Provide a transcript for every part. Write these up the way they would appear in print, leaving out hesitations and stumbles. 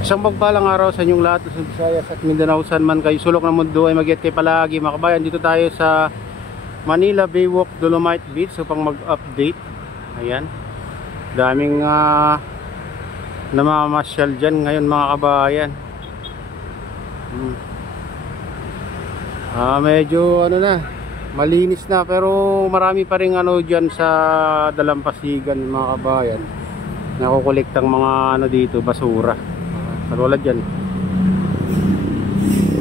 Isang pagpalang araw sa inyong lahat sa Visayas at Mindanao, saan man kayo sulok ng mundo ay mag-ingat kayo palagi mga kabayan. Dito tayo sa Manila Baywalk Dolomite Beach upang mag-update. Ayan, daming namamasyal dyan ngayon mga kabayan. Medyo ano na, malinis na, pero marami pa rin ano dyan sa dalampasigan mga kabayan, nakukuliktang mga ano dito, basura. Katulad dyan.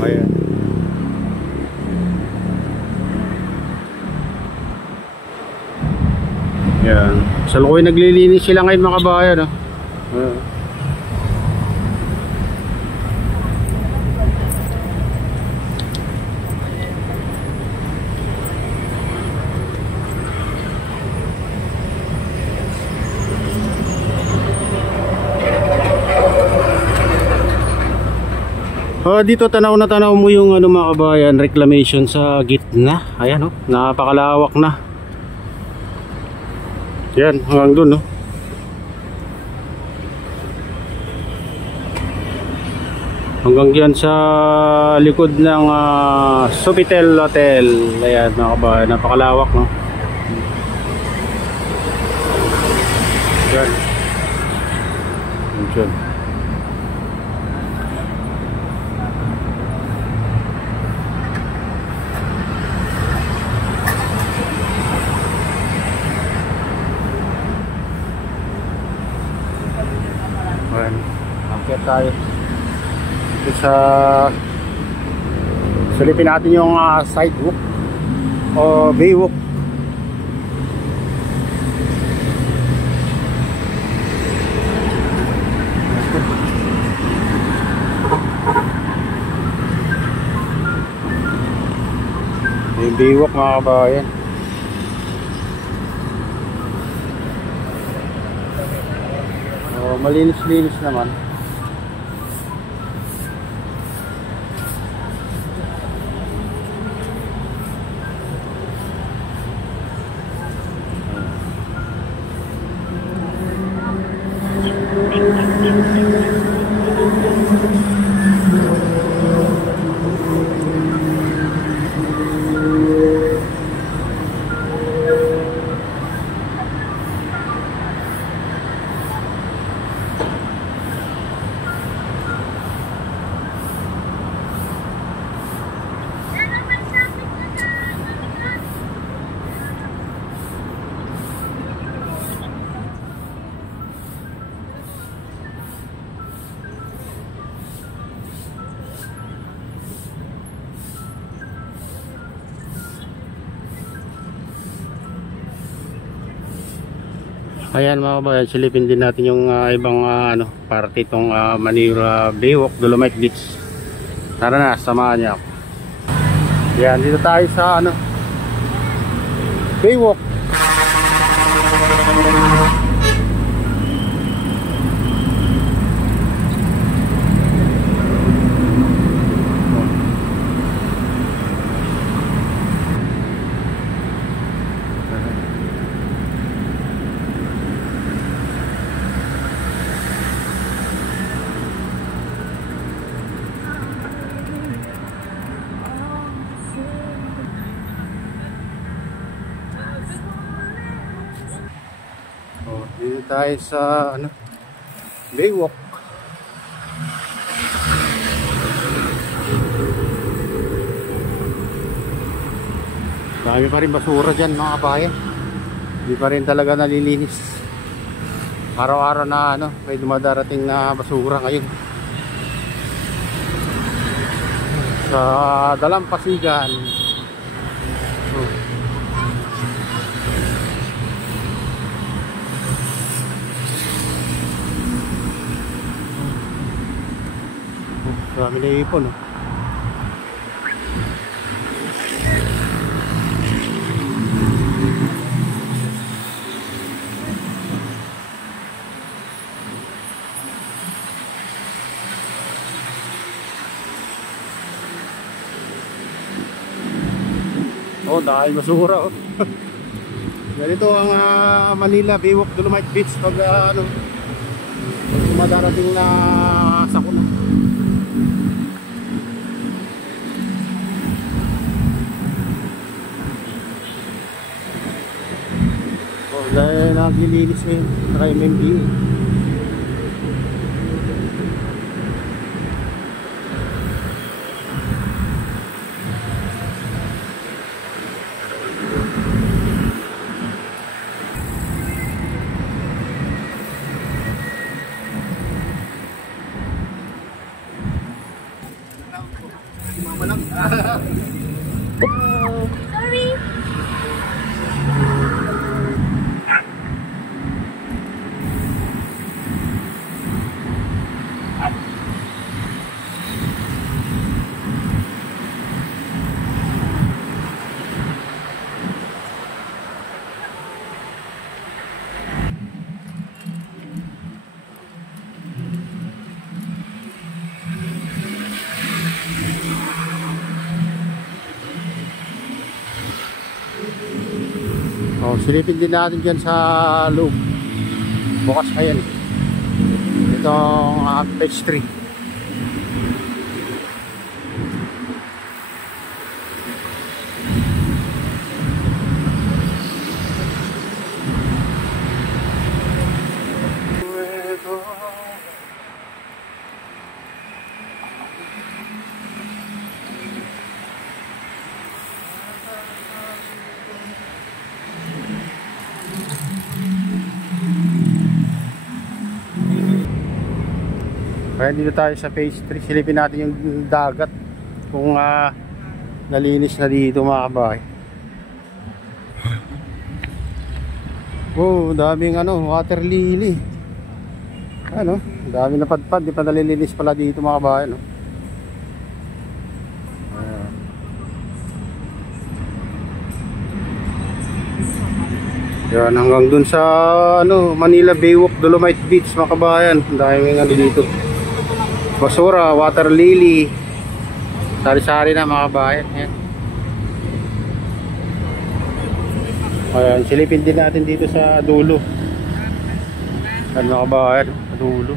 Ayan. Ayan. Sa lukoy naglilinis sila ngayon mga kabayan. Ayan. Dito tanaw na tanaw mo yung ano mga kabayan, reclamation sa gitna. Ayan, napakalawak na. Yan, hanggang dun, hanggang dyan sa likod ng Sofitel Hotel. Ayan mga kabayan, napakalawak, yan. Diyan. Akyat tayo dito sa silipin natin yung sidewalk o baywalk. Yung baywalk mga kabayan. Malinis-linis naman. Ayan mga kabayan, silipin din natin yung ibang ano, parte itong Manila Baywalk Dolomite Beach. Tara na, samahan niya ako. Ayan, dito tayo sa ano, Baywalk. Dito tayo sa ano, Baywalk. Dami pa rin basura dyan mga kabayan. Hindi pa rin talaga nalilinis. Araw-araw na ano, may dumadarating na basura ngayon sa dalampasigan. Dami na ipon, dahil basura. Ganito ang Manila Baywalk Dolomite Beach pag ano, dumadarating na Malakas ako na. Oh, dahil naglilinis ngayon sa MMDA. Sorry. Oh, silipin din natin dyan sa loob. Bukas pa yan. Itong page 3. Kaya dito tayo sa phase 3, silipin natin yung dagat kung nalinis na dito mga kabahay. Oh, daming water lily. Daming napadpad, di pa nalilinis pala dito mga kabahay, no? Yan, hanggang dun sa Manila Baywalk Dolomite Beach mga kabayan. Daming dito. Basura, water lily, sari-sari na mga kabayan. Ayan. Ayan, silipin din natin dito sa dulo. Ayan mga kabayan, sa dulo.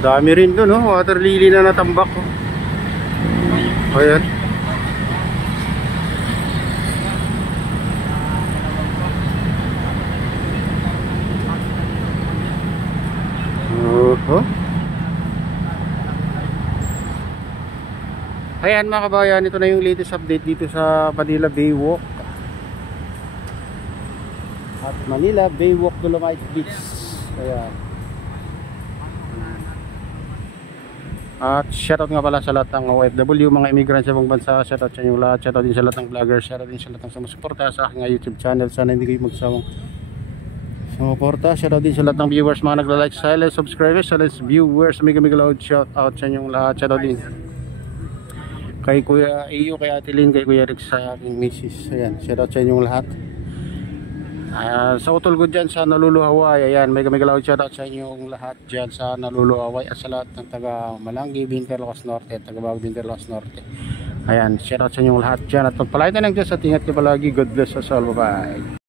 Dami rin doon, water lily na natambak. Ayan. Ayan mga kabayan, ito na yung latest update dito sa Manila Baywalk at Manila Baywalk Dolomite Beach. Ayan. At shoutout nga pala sa lahat ng OFW, mga immigrants sa ibang bansa. Shoutout sa inyo lahat, shoutout din sa lahat ng vloggers, shoutout din sa lahat ng sumusuporta sa aking YouTube channel. Sana hindi kayo magsawang sumuporta. Shoutout din sa lahat ng viewers, mga nagla-like, silent subscribers, silent viewers, mega loud shoutout sa inyong lahat. Shoutout din kay Kuya Iyo, kay Ate Lynn, kay Kuya Rex, sa aking misis. Ayan, shoutout sa inyong lahat. Sa utol ko dyan sa Naluluhaway, ayan, mega loud shoutout sa inyong lahat dyan sa Naluluhaway at sa lahat ng taga Malanggi, Binterlocos Norte, taga Bagong Binterlocos Norte. Ayan, shoutout sa inyong lahat dyan at pagpalain na lang dyan sa tingat niyo palagi. God bless us all, bye bye.